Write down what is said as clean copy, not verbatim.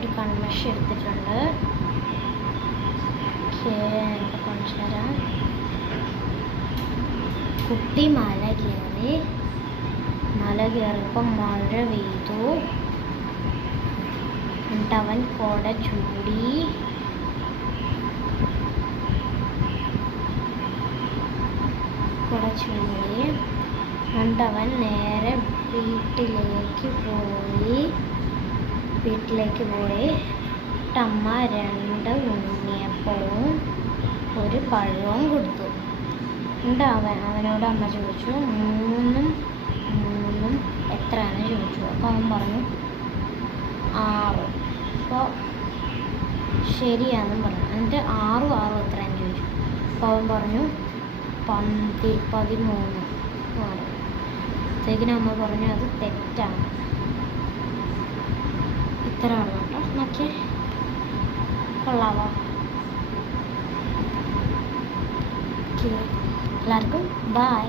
ഒരു കൺമഷി എടുത്തിട്ടുണ്ട്. കാണിച്ചു തരാം. കുട്ടി മല കയറിയപ്പോൾ മഴ പെയ്തു. എന്നിട്ട് അവൻ കുട ചൂടി. എന്നിട്ട് അവൻ നേരെ വീട്ടിലേക്ക് പോയി. അമ്മ 2 ഉണ്ണിയപ്പവും ഒരു പഴവും കൊടുത്തു. എന്നിട്ട് അവനോട് അമ്മ ചോദിച്ചു, മൂന്നും എത്രയാണെന്ന് ചോദിച്ചു. അപ്പോൾ അവൻ പറഞ്ഞു 6. അപ്പോൾ ശരിയാണെന്നും പറഞ്ഞു. എന്നിട്ട് 6 എത്രയാണെന്ന് ചോദിച്ചു. അപ്പോൾ അവൻ പറഞ്ഞു 13. അപ്പോഴത്തേക്കിനും അമ്മ പറഞ്ഞു അത് തെറ്റാണ്. ഇത്രയാണ് കേട്ടോ. നോക്കിയേ, കൊള്ളാവോ? എല്ലാവർക്കും ബൈ.